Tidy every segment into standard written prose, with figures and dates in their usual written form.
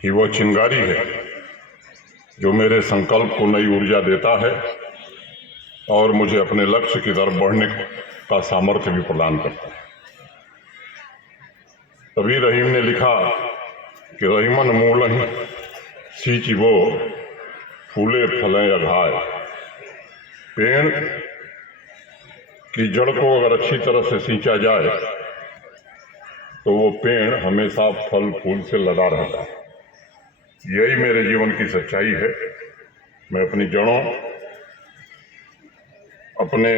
ही वह चिंगारी है जो मेरे संकल्प को नई ऊर्जा देता है और मुझे अपने लक्ष्य की तरफ बढ़ने का सामर्थ्य भी प्रदान करता है। तभी रहीम ने लिखा कि रहीमन मूलहि सींचिबो फूले फलें अघाय। पेड़ की जड़ को अगर अच्छी तरह से सींचा जाए तो वो पेड़ हमेशा फल फूल से लदा रहता है। यही मेरे जीवन की सच्चाई है। मैं अपनी जड़ों, अपने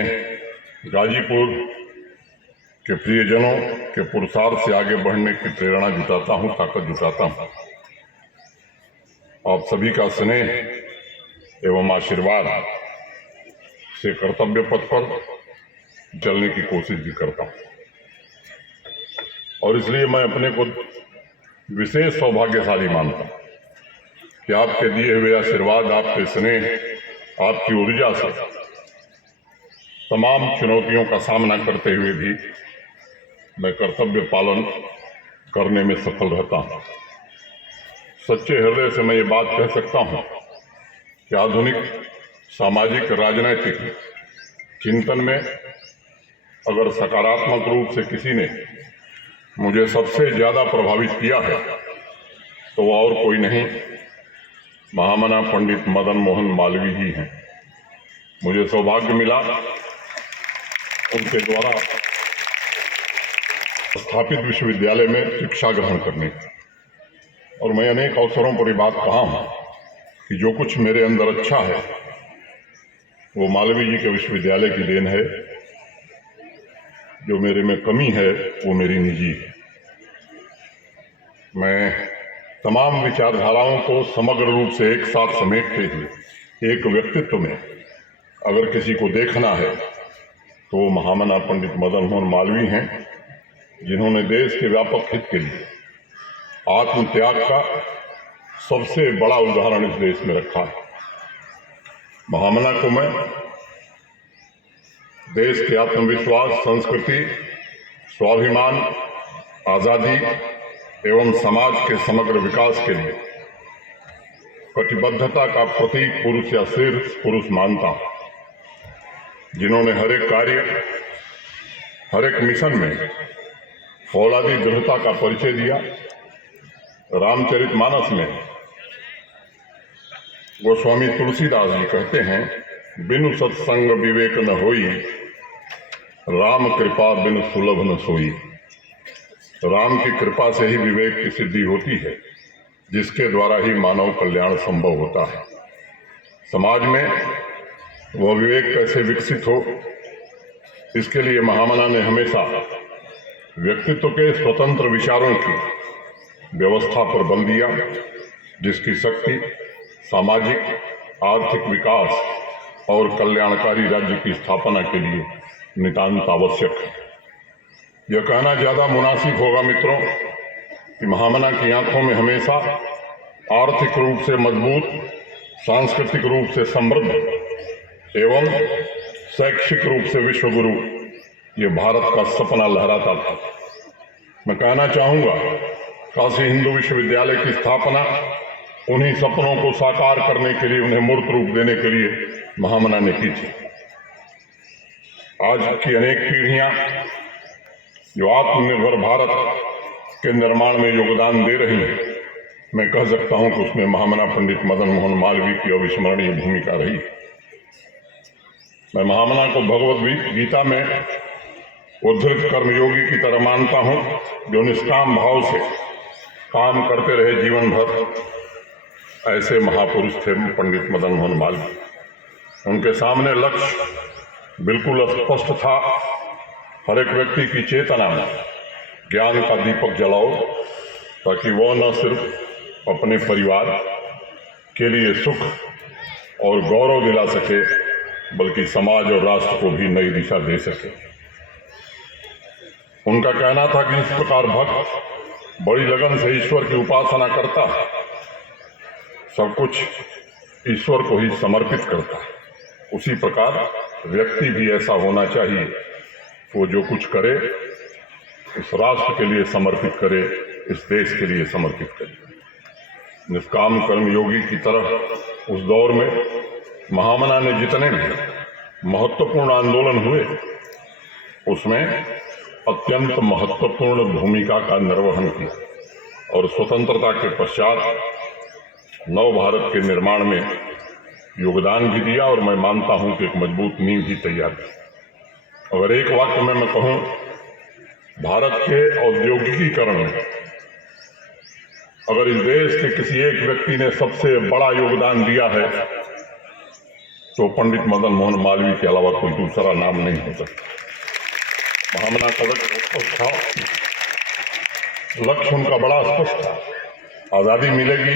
गाजीपुर के प्रियजनों के पुरुषार्थ से आगे बढ़ने की प्रेरणा जुटाता हूँ, ताकत जुटाता हूँ। आप सभी का स्नेह एवं आशीर्वाद से कर्तव्य पथ पर चलने की कोशिश भी करता हूँ और इसलिए मैं अपने को विशेष सौभाग्यशाली मानता हूँ कि आपके दिए हुए आशीर्वाद, आपके स्नेह, आपकी ऊर्जा से तमाम चुनौतियों का सामना करते हुए भी मैं कर्तव्य पालन करने में सफल रहता हूँ। सच्चे हृदय से मैं ये बात कह सकता हूँ कि आधुनिक सामाजिक राजनीतिक चिंतन में अगर सकारात्मक रूप से किसी ने मुझे सबसे ज़्यादा प्रभावित किया है तो वह और कोई नहीं, महामना पंडित मदन मोहन मालवीय ही हैं। मुझे सौभाग्य मिला उनके द्वारा स्थापित विश्वविद्यालय में शिक्षा ग्रहण करने की, और मैं अनेक अवसरों पर ये बात कहा हूँ कि जो कुछ मेरे अंदर अच्छा है वो मालवीय जी के विश्वविद्यालय की देन है, जो मेरे में कमी है वो मेरी निजी है। मैं तमाम विचारधाराओं को समग्र रूप से एक साथ समेटते हुए एक व्यक्तित्व में अगर किसी को देखना है तो वो महामना पंडित मदन मोहन मालवीय हैं, जिन्होंने देश के व्यापक हित के लिए आत्मत्याग का सबसे बड़ा उदाहरण इस देश में रखा है। महामना को मैं देश के आत्मविश्वास, संस्कृति, स्वाभिमान, आज़ादी एवं समाज के समग्र विकास के लिए कटिबद्धता का प्रतीक पुरुष या शीर्ष पुरुष मानता हूं, जिन्होंने हर एक कार्य, हर एक मिशन में फौलादी दृढ़ता का परिचय दिया। रामचरितमानस में गोस्वामी तुलसीदास जी कहते हैं, बिनु सत्संग विवेक न होई, राम कृपा बिनु सुलभ न सोई। राम की कृपा से ही विवेक की सिद्धि होती है, जिसके द्वारा ही मानव कल्याण संभव होता है। समाज में वह विवेक कैसे विकसित हो, इसके लिए महामना ने हमेशा व्यक्तित्व के स्वतंत्र विचारों की व्यवस्था पर बल दिया, जिसकी शक्ति सामाजिक, आर्थिक विकास और कल्याणकारी राज्य की स्थापना के लिए नितांत आवश्यक है। यह कहना ज़्यादा मुनासिब होगा मित्रों कि महामना की आंखों में हमेशा आर्थिक रूप से मजबूत, सांस्कृतिक रूप से समृद्ध एवं शैक्षिक रूप से विश्वगुरु ये भारत का सपना लहराता था। मैं कहना चाहूँगा, काशी हिंदू विश्वविद्यालय की स्थापना उन्हीं सपनों को साकार करने के लिए, उन्हें मूर्त रूप देने के लिए महामना ने की थी। आज की अनेक पीढ़ियाँ जो आत्मनिर्भर भारत के निर्माण में योगदान दे रही हैं, मैं कह सकता हूं कि उसमें महामना पंडित मदन मोहन मालवीय की अविस्मरणीय भूमिका रही। मैं महामना को भगवद गीता में उद्धृत कर्मयोगी की तरह मानता हूं, जो निष्काम भाव से काम करते रहे जीवन भर। ऐसे महापुरुष थे पंडित मदन मोहन मालवीय। उनके सामने लक्ष्य बिल्कुल स्पष्ट था। हर एक व्यक्ति की चेतना में ज्ञान का दीपक जलाओ, ताकि वो न सिर्फ अपने परिवार के लिए सुख और गौरव दिला सके, बल्कि समाज और राष्ट्र को भी नई दिशा दे सके। उनका कहना था कि इस प्रकार भक्त बड़ी लगन से ईश्वर की उपासना करता है, सब कुछ ईश्वर को ही समर्पित करता है, उसी प्रकार व्यक्ति भी ऐसा होना चाहिए, वो जो कुछ करे इस राष्ट्र के लिए समर्पित करे, इस देश के लिए समर्पित करे। निष्काम कर्मयोगी की तरह उस दौर में महामना ने जितने महत्वपूर्ण आंदोलन हुए उसमें अत्यंत महत्वपूर्ण भूमिका का निर्वहन किया और स्वतंत्रता के पश्चात नव भारत के निर्माण में योगदान भी दिया और मैं मानता हूं कि एक मजबूत नींव भी तैयार की। अगर एक वाक्य में मैं कहूं, भारत के औद्योगिकीकरण में अगर इस देश के किसी एक व्यक्ति ने सबसे बड़ा योगदान दिया है तो पंडित मदन मोहन मालवीय के अलावा कोई दूसरा नाम नहीं हो सकता। महामना का लक्ष्य था, लक्ष्य उनका बड़ा स्पष्ट था, आजादी मिलेगी